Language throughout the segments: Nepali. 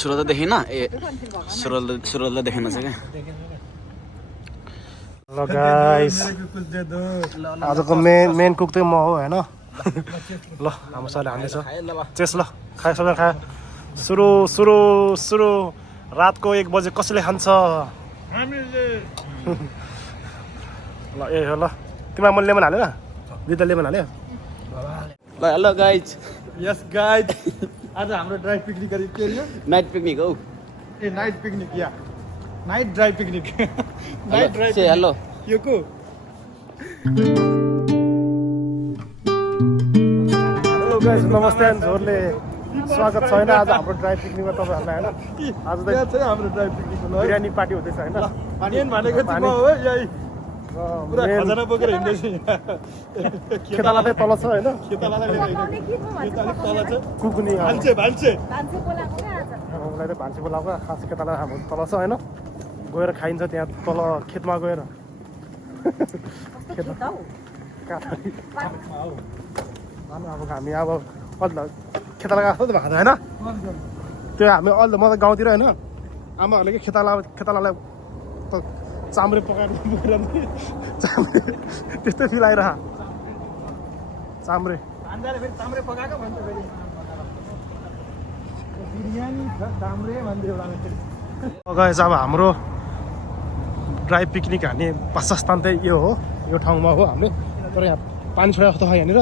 सुरज त देखेन ए सुरजलाई देखेन छ क्या ल गाइस आजको मेन कुक चाहिँ म हो हैन ल हाम्रो सरले हान्दैछ चेस ल खाए सबै खाए सुरु रातको 1 बजे कसले खान्छ हामीले ल ए हो ल तिमीलाई मैले लेमन हालेन दिदा लेमन हाल्यो ल हेलो गाइज यस गाइज आज हाम्रो ड्राइभ पिकनिक गरी के हो नाइट पिकनिक हौ ए नाइट पिकनिक या night drive picnic night drive से हेलो यो को हेलो गाइस नमस्ते जोरले स्वागत छ हैन आज हाम्रो ड्राइभ पिकनिकमा तपाईहरुलाई हैन आज त यहाँ चाहिँ हाम्रो ड्राइभ पिकनिकको ल बिरयानी पार्टी हुँदैछ हैन मेन भनेको चाहिँ म हो यही पुरा खजाना बोकेर हिँड्दैछु खेताला चाहिँ तल छ हैन खेतालालाई खेताला तल छ कुकुनी भान्से उसलाई त भान्से बोलाएको खास खेताला हाम्रो तल छ हैन गएर खाइन्छ त्यहाँ तल खेतमा गएर अब हामी अब अल्ल खेताला गएको त भएको हैन त्यो हामी अल्ल म त गाउँतिर हैन आमाहरूले के खेतालालाई त चाम्रे पकाएर बोकेर चाम्रे त्यस्तै फिल आइरह चाम्रे भान्जाले फेरि चाम्रे पकाएको भन्छ फेरि बिरयानी छ चाम्रे भन्दै एउटा गाइस अब हाम्रो ड्राइभ पिकनिक हान्ने वासस्थान चाहिँ यो हो यो ठाउँमा हो हामीले तर यहाँ पानी छोडा जस्तो छ यहाँनिर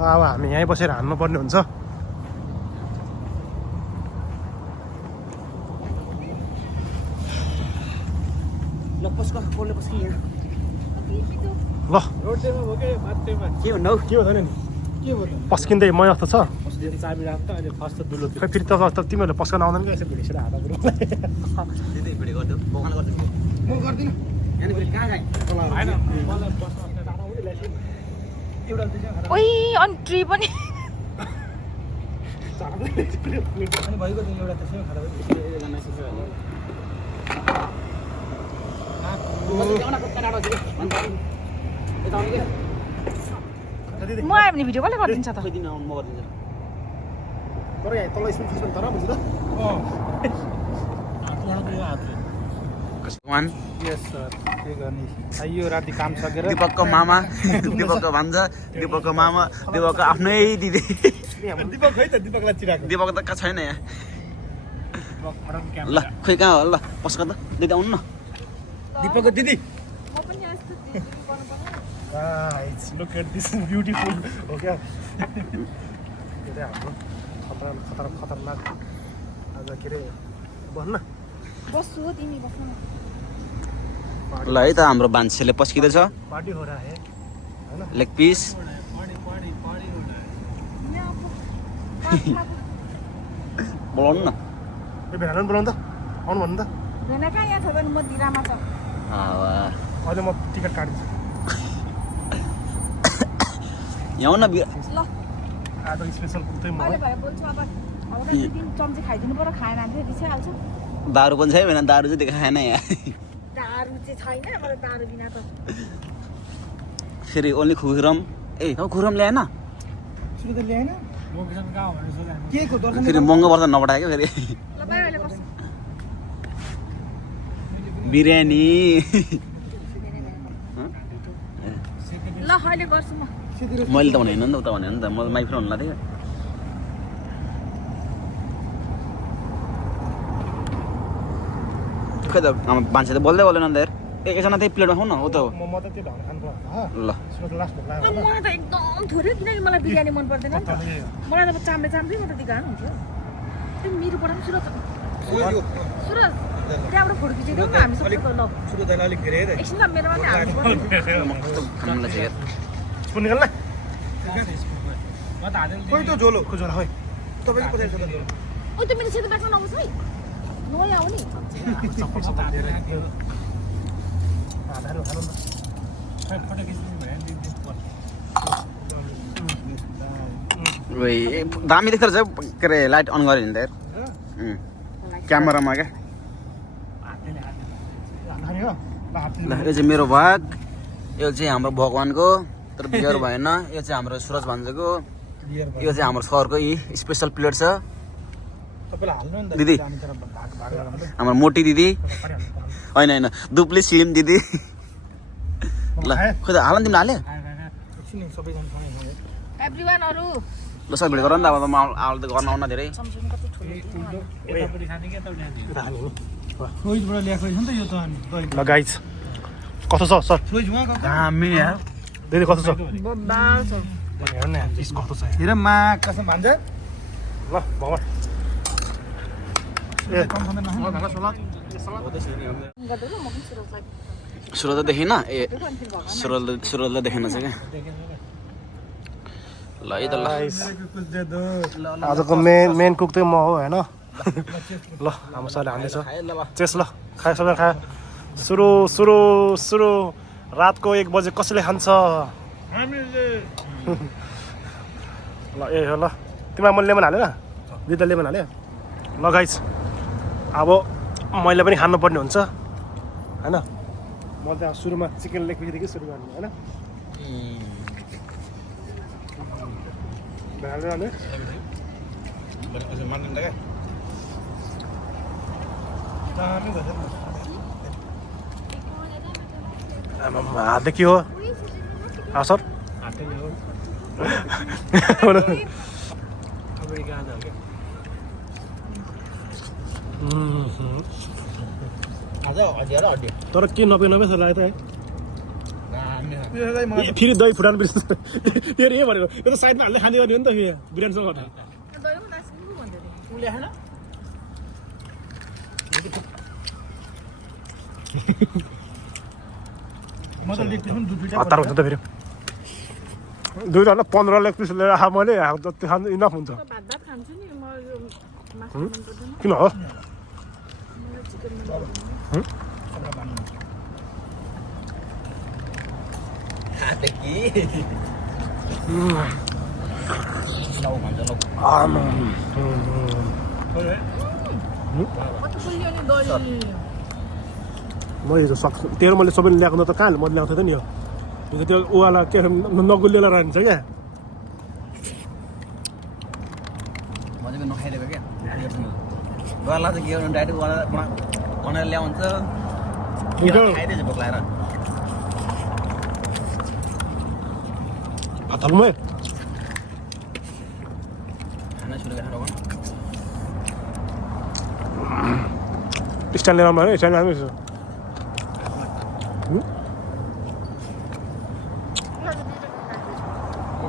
अब हामी यहीँ बसेर हान्नुपर्ने हुन्छ ल पस्क बोल्ने पस्क यहाँ ल रोटेमा भोके मात्रेमा के भन्नु हौ के भन्दैन नि के भन्नु पस्किँदै म जस्तो छ चाबी राख्छ अहिले फर्स्ट त दुलो खै फेरि त तिमीहरूले पस्कन आउँदैन क्या यसो भिडिसेर हात दिदी भिडियो गर्दै बगान गर्दै म गर्दिनँ यहाँ फेरि कहाँ गएँ हैन मलाई बस्न एउटा ओइ अनि ट्री पनि अनि भइगयो नि एउटा त्यसमै खाँदा म आयो भने भिडियो कसले गरिदिन्छ त म गरिदिन्छु तर यहाँ तल स्कुल फिस तर बुझ्नु वान यस सर के गर्ने यो राति काम सकेर दिपकको मामा दिपकको भान्जा दिपकको मामा दिपकको आफ्नै दिदी दिपक खै त दिपकलाई चिराको दिपक त कहाँ छैन यहाँ दिपक फरम क्याम्प ल खोइ कहाँ हो ल पस्क त दिदी आउनु न दिपकको दिदी म पनि यस्तो गर्नुपर्छ guys look at this beautiful हो क्या यो चाहिँ हाम्रो खतरनाक आज के अरे भन्न बस्छु हो तिमी बस्नु न ल है त हाम्रो मान्छेले पस्किँदैछ पार्टी हो रहा है हैन लेग पिस बोलाउनु न ए भेनालन बोलाउनु त आउनु भन्नु त भेना कहाँ यहाँ छ भने म दिरामा छ अहिले म टिकट काटिदिन्छु यहाँ न ल आज स्पेसल कुक चाहिँ म अहिले भए बोल्छु अब दुई दिन चम्ची खाइदिनु पर्यो खाएन भने चाहिँ रिसाइहाल्छ दारू पनि छैन दारू चाहिँ देखाएन यहाँ दारू चाहिँ छैन मलाई दारू बिना त फेरि ओन्ली खुरम ए हो खुरम ल्याएन सुरु त ल्याएन लोकेसन कहाँ हो भनेर सोधे के को दर्शन फेरि महँगो पर्छ नपठायो फेरि ल बाहिर बस्छु बिरयानी ल अहिले गर्छु म मैले त भने होइन नि त उता भने नि त म माइफ्रो हुनु लाग्थ्यो खै त मान्छे त बोल्दै बोल्दैन नि त एकजना त्यही प्लेटमा खाउँ न हो त हो म त त्यो ढङ्ग खानु पर्छ ल सुरु लास्ट भोक लाग्यो मलाई त एकदम थोरै किनकि मलाई बिरयानी मन पर्दैन नि त मलाई त चाम्रे मात्रै दिगानु हुन्थ्यो त्यो मेरो पठाउनु सुरज सुरज त्यहाँबाट फोटो खिचिदिउँ न हामी सबै ल सुरु त अलिक धेरै है एकछिन ल मेरोमा पनि हाल्नु पर्यो म कस्तो खानु लाग्छ यार स्पुन निकाल्न म त हालेन कोही त झोलो को जोला खोइ तपाईको कसरी छ त ओ त्यो मेरो सेतो ब्यागमा नबस् है नयाँ हो नि चप्पल सप्पल हालेर हालेर हाल्नु न फोटो खिच्नु भयो ओइ दामी देख्दो रहेछ के अरे लाइट अन गऱ्यो नि त यार क्यामेरामा क्या हाल्ने हो ल हात ल यो चाहिँ मेरो भाग यो चाहिँ हाम्रो भगवानको तर बियर भएन यो चाहिँ हाम्रो सुरज भान्जाको यो चाहिँ हाम्रो सरको यी स्पेसल प्लेट छ तपाईँलाई हाल्नु नि त दिदी हाम्रो मोटी दिदी होइन होइन दुप्ली स्लिम दिदी ल खोइ त हाल नि तिमीले हाल्यो एकछिन सबैजना सँगै खाने एभ्रीवान अरु ल सबै भेट गर नि त अब त म आउनु त गर्न आउन धेरै समसम कति ठुलो यतापट्टि खाने कि यतापट्टि खाने फ्रोइजबाट ल्याएको रहेछ नि त यो त अनि ल गाइज कस्तो छ सर फ्रोइज उहाँ गएको हामी यार दिदी कस्तो छ बब्बाल छ हेर न पिस कस्तो छ हेर मा कसम भान्जा ल भगवान ए कम खाँदैन ल भगवान सलाद गर्दैन म पनि सुरजलाई सुरज त देखिन ए सुरजलाई देखेन छ क्या ल है त ल कुछ दे दो आजको मेन कुक चाहिँ म हो होइन ल हाम्रो सरले हान्दैछ चेस ल खायो सबैले खायो सुरु सुरु सुरु रातको 1 बजे कसैले खान्छ हामीले ल ए हो ल तिमीलाई मैले लेमन हालेन दिदी लेमन हाल्यो ल गाइस अब मैले पनि खानुपर्ने हुन्छ होइन म त सुरुमा चिकन लेग पिसदेखि सुरु गर्ने होइन हातदेखि हो सर तर के 90 जस्तो लाग्यो त है फेरि दही फुटाउनु बिर्स फेरि यो भनेको यो त साइडमा हाल्दै खाने गर्ने हो नि त फेरि बिरयानीसँग गर्दा दहीमा नाच्नु भन्दै उसले खान म त लेग पिस पनि दुईटा हतार हुन्छ त फेरि दुईवटा होला 15 लेग पिस लिएर आएको मैले जति खानु इनफ हुन्छ भात भात खान्छु नि म यो मासु मन पर्दैन किन हो मलाई चिकन मन पर्दैन कति बुझ्यो नि दही मैले त सक्छु तेरो मैले सबैले ल्याएको त कहाँ मैले ल्याउँथेँ त नि यो त्यो उवाला के नगुलिएर रहन्छ क्या मजाको नखाइदिएको क्या गर्ला चाहिँ के गर्नु डाइरेक्ट बनाएर ल्याउँछ खाइदिएछ भोक लागेर भात हाल्नु भयो खाना सुरु गरेर स्ट्यान्ड लिएर आउनु भयो स्ट्यान्ड आउनु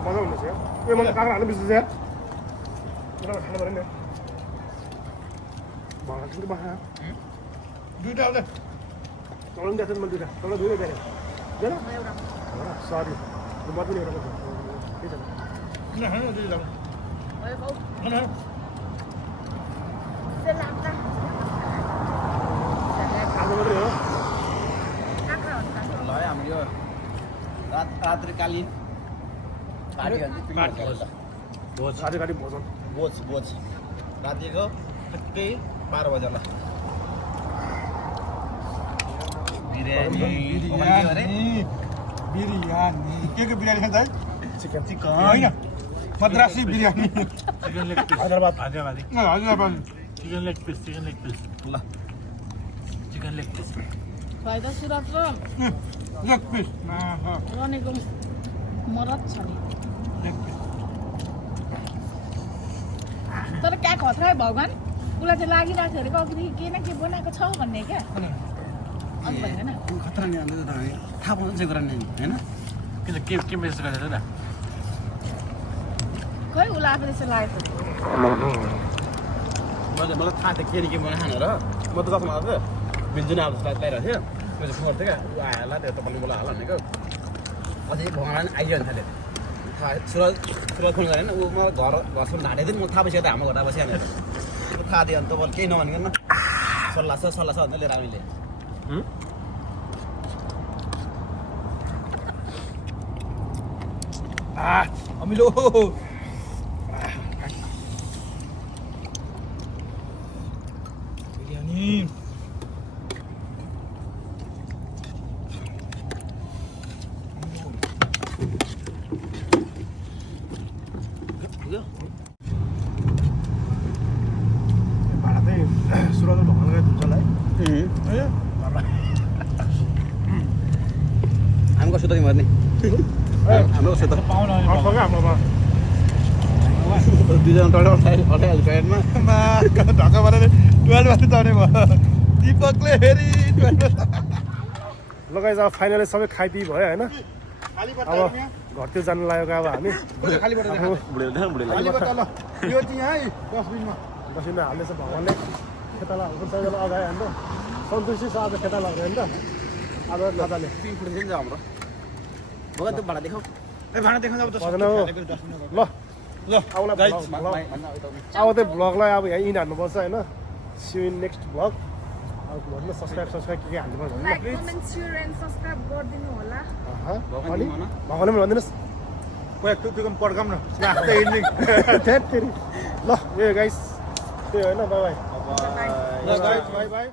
मजा हुँदैछ यो मलाई काँक्रा हाल्नु बिर्सिन्छ यार खानु पऱ्यो नि भाँडा चाहिँ बाखा दुईटा हाल्दै चलाउनु दिएको मैले दुइटा चलाउनु दुइटै बेरे होइन सरी म पनि एउटा के छ किन खानु दुईटा भयो बाउ खान सेल लाग्दा आज मात्रै हो काँक्रा हुन्छ ल है हाम्रो यो रात्रिकालीन पार्टी भोज साँझेघाटी भोजन बोझ रातिको ठिकै 12 बजे होला बिरयानी बिरयानी के बिरयानी खान्छ है चिकन होइन Madrasi biryani chicken leg piece Hyderabad Hyderabadi हजुर चिकन लेग पिस ल चिकन लेग पिस फाइदा सुरत र लेग पिस रनेको मरद छ नि तर क्या खतरा है भगवान् उसलाई चाहिँ लागिरहेको अरे अघिदेखि के न के बनाएको छौ भन्ने क्या अघि भन्दैन खतरा नि अन्त थाहा पाउँछ चाहिँ गराउने होइन के मेसेज गरेर त खै उसलाई आफूले यसो लागेको मलाई थाहा थियो के बनाएन र म त जसमा त बिन्जुन अब जस्तो लगाइरहेको थियो त्यो चाहिँ फोन थियो क्या ऊ आयो होला त्यो तपाईँले मलाई हाल भनेको अझै भगवान् आइरहनु थाल्यो सुरज फोन गरेन ऊ म घरसम्म ढाँटेको थिएँ म थाहा भइसक्यो त हाम्रो घर बसिहाल्यो थाहा दियो अन्त तपाईँले केही नभनिकन सल्लाह छ भन्दै लिएर हामीले अमिलो बिरयानी भाडा चाहिँ सुरज भगवान्कै धुन्छलाई हामी कसो त मर्ने हाम्रो कसो त हाम्रोमा दुईजना टटाइहाल्छ टायरमा ढक्का बनाएर 12 बजे चढ्ने भयो दिपकले फेरि 12 लगाइ अब फाइनली सबै खाइपिई भयो होइन खाली अब बट्टा घरतिर जानु लागेको अब हामी खाली बट्टा आफ्नो खाली बट्टा ल यो चाहिँ है डस्टबिनमा दसैँमा हाल्दैछ भगवान्ले खेताला सबैजना अगाडि हाम्रो सन्तुष्टि छ आज खेताला होइन आज दादाले हाम्रो भगवान् त्यो भाडा देखाऊ ए भाडा देखाउँ अब पर्दैन हो ल ल आउला गाइस अब त्यो भ्लगलाई अब यहाँ इन हाल्नुपर्छ होइन सी इन नेक्स्ट भ्लग अब भन्नु सब्सक्राइब के हाल्नुपर्छ भने like comment share and subscribe गरिदिनु होला अनि भगवान्ले पनि भनिदिनुहोस् कोही त्यो पड्काम न लास्ट एन्डिङ ल ए गाइस त्यही होइन बाई बाई ल गाइस बाइ बाइ